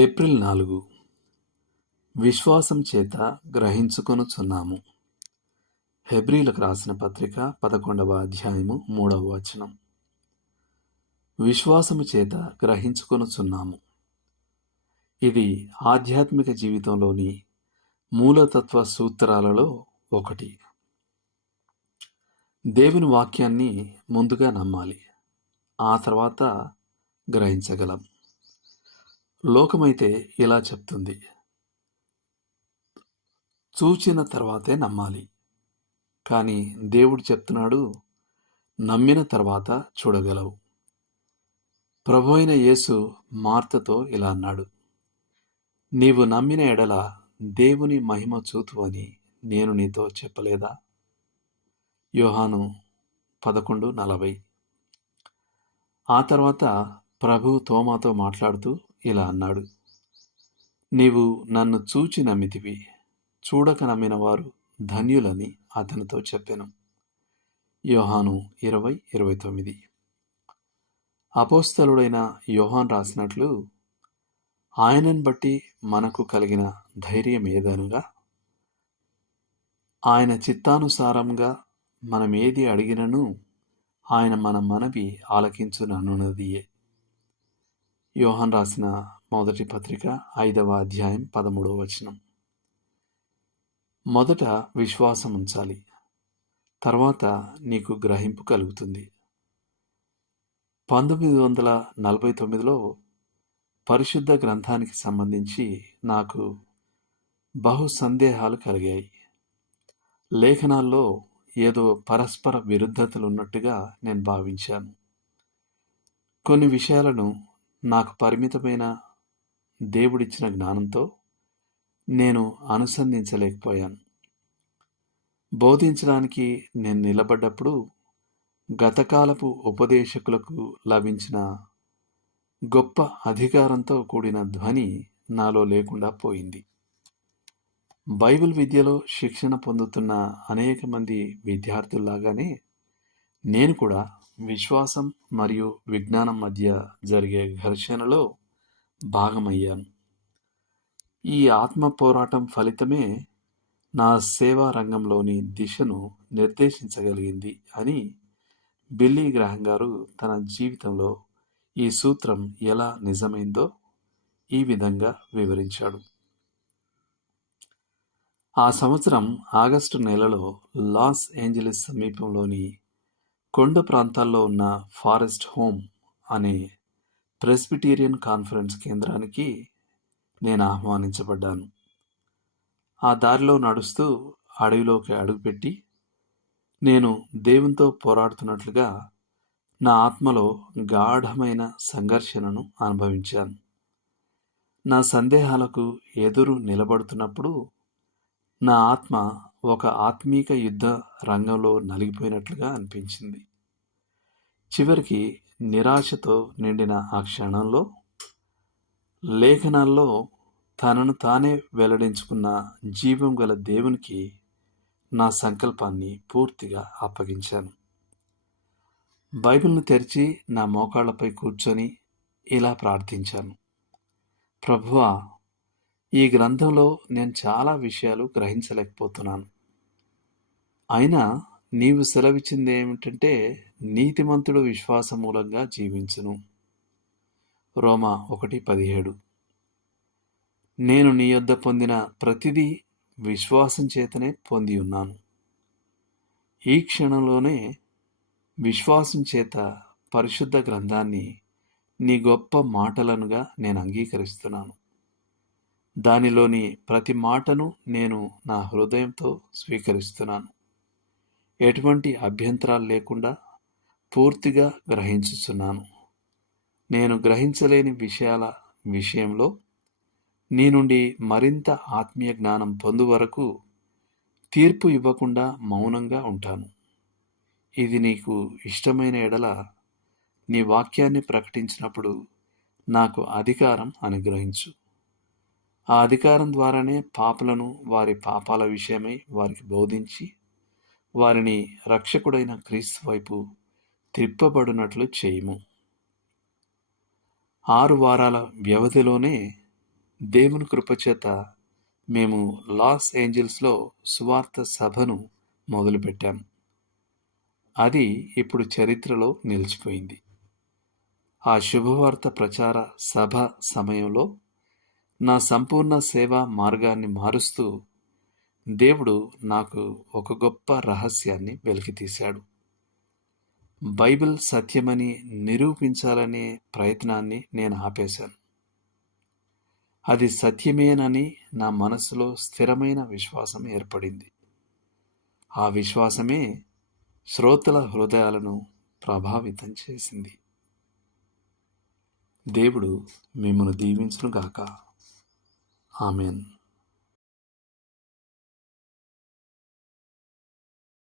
April 4. విశ్వాసం చేత గ్రహించుకొనుచున్నాము. హెబ్రీలకు రాసిన పత్రిక 11వ అధ్యాయము 3వ వచనం. విశ్వాసము చేత గ్రహించుకొనుచున్నాము. ఇది ఆధ్యాత్మిక జీవితంలోని మూలతత్వ సూత్రాలలో ఒకటి. దేవుని వాక్యాన్ని ముందుగా నమ్మాలి, ఆ తర్వాత గ్రహించగలం. లోకమైతే ఇలా చెప్తుంది, చూచిన తర్వాతే నమ్మాలి. కానీ దేవుడు చెప్తున్నాడు, నమ్మిన తర్వాత చూడగలవు. ప్రభువైన యేసు మార్తతో ఇలా అన్నాడు, నీవు నమ్మిన ఎడల దేవుని మహిమ చూతువని నేను నీతో చెప్పలేదా? యోహాను 11:40. ఆ తర్వాత ప్రభు తోమాతో మాట్లాడుతూ ఇలా అన్నాడు, నీవు నన్ను చూచి నమ్మితివి, చూడక నమ్మిన వారు ధన్యులని అతనితో చెప్పెను. యోహాను 20:29. అపోస్తలుడైన యోహాన్ రాసినట్లు, ఆయనను బట్టి మనకు కలిగిన ధైర్యం ఏదనగా, ఆయన చిత్తానుసారంగా మనమేది అడిగినను ఆయన మన మనవి ఆలకించుననున్నదియే. యోహాన్ రాసిన మొదటి పత్రిక 5వ అధ్యాయం 13వ వచనం. మొదట విశ్వాసం ఉంచాలి, తర్వాత నీకు గ్రహింపు కలుగుతుంది. 1949లో పరిశుద్ధ గ్రంథానికి సంబంధించి నాకు బహు సందేహాలు కలిగాయి. లేఖనాల్లో ఏదో పరస్పర విరుద్ధతలున్నట్టుగా నేను భావించాను. కొన్ని విషయాలను నాకు పరిమితమైన దేవుడిచ్చిన జ్ఞానంతో నేను అనుసంధించలేకపోయాను. బోధించడానికి నేను నిలబడ్డప్పుడు గతకాలపు ఉపదేశకులకు లభించిన గొప్ప అధికారంతో కూడిన ధ్వని నాలో లేకుండా పోయింది. బైబిల్ విద్యలో శిక్షణ పొందుతున్న అనేక మంది విద్యార్థుల్లాగానే నేను కూడా విశ్వాసం మరియు విజ్ఞానం మధ్య జరిగే ఘర్షణలో భాగమయ్యాను. ఈ ఆత్మ పోరాటం ఫలితమే నా సేవా రంగంలోని దిశను నిర్దేశించగలిగింది అని బిల్లీ గ్రాహం గారు తన జీవితంలో ఈ సూత్రం ఎలా నిజమైందో ఈ విధంగా వివరించాడు. ఆ సంవత్సరం ఆగస్టు నెలలో లాస్ ఏంజలీస్ సమీపంలోని కొండ ప్రాంతాల్లో ఉన్న ఫారెస్ట్ హోమ్ అనే ప్రెస్బిటేరియన్ కాన్ఫరెన్స్ కేంద్రానికి నేను ఆహ్వానించబడ్డాను. ఆ దారిలో నడుస్తూ అడవిలోకి అడుగుపెట్టి నేను దేవునితో పోరాడుతున్నట్లుగా నా ఆత్మలో గాఢమైన సంఘర్షణను అనుభవించాను. నా సందేహాలకు ఎదురు నిలబడుతున్నప్పుడు నా ఆత్మ ఒక ఆత్మీక యుద్ధ రంగంలో నలిగిపోయినట్లుగా అనిపించింది. చివరికి నిరాశతో నిండిన ఆ క్షణంలో లేఖనాల్లో తనను తానే వెల్లడించుకున్న జీవం గల దేవునికి నా సంకల్పాన్ని పూర్తిగా అప్పగించాను. బైబిల్ను తెరిచి నా మోకాళ్లపై కూర్చొని ఇలా ప్రార్థించాను, ప్రభువా, ఈ గ్రంథంలో నేను చాలా విషయాలు గ్రహించలేకపోతున్నాను. అయినా నీవు సెలవిచ్చింది ఏమిటంటే, నీతిమంతుడు విశ్వాస మూలంగా జీవించును. రోమా 1:17. నేను నీ యొద్ద పొందిన ప్రతిదీ విశ్వాసం చేతనే పొంది ఉన్నాను. ఈ క్షణంలోనే విశ్వాసం చేత పరిశుద్ధ గ్రంథాన్ని నీ గొప్ప మాటలనుగా నేను అంగీకరిస్తున్నాను. దానిలోని ప్రతి మాటను నేను నా హృదయంతో స్వీకరిస్తున్నాను. ఎటువంటి అభ్యంతరాలు లేకుండా పూర్తిగా గ్రహించుచున్నాను. నేను గ్రహించలేని విషయాల విషయంలో నీ నుండి మరింత ఆత్మీయ జ్ఞానం పొందు వరకు తీర్పు ఇవ్వకుండా మౌనంగా ఉంటాను. ఇది నీకు ఇష్టమైన ఎడల నీ వాక్యాన్ని ప్రకటించినప్పుడు నాకు అధికారం అనుగ్రహించు. ఆ అధికారం ద్వారానే పాపులను వారి పాపాల విషయమై వారికి బోధించి వారిని రక్షకుడైన క్రీస్తు వైపు త్రిప్పబడినట్లు చేయుము. 6 వారాల వ్యవధిలోనే దేవుని కృపచేత మేము లాస్ ఏంజల్స్లో సువార్త సభను మొదలుపెట్టాము. అది ఇప్పుడు చరిత్రలో నిలిచిపోయింది. ఆ శుభవార్త ప్రచార సభ సమయంలో నా సంపూర్ణ సేవా మార్గాన్ని మారుస్తూ దేవుడు నాకు ఒక గొప్ప రహస్యాన్ని వెలికితీశాడు. బైబిల్ సత్యమని నిరూపించాలనే ప్రయత్నాన్ని నేను ఆపేశాను. అది సత్యమేనని నా మనసులో స్థిరమైన విశ్వాసం ఏర్పడింది. ఆ విశ్వాసమే శ్రోతల హృదయాలను ప్రభావితం చేసింది. దేవుడు మిమ్మల్ని దీవించునుగాక. ఆమేన్.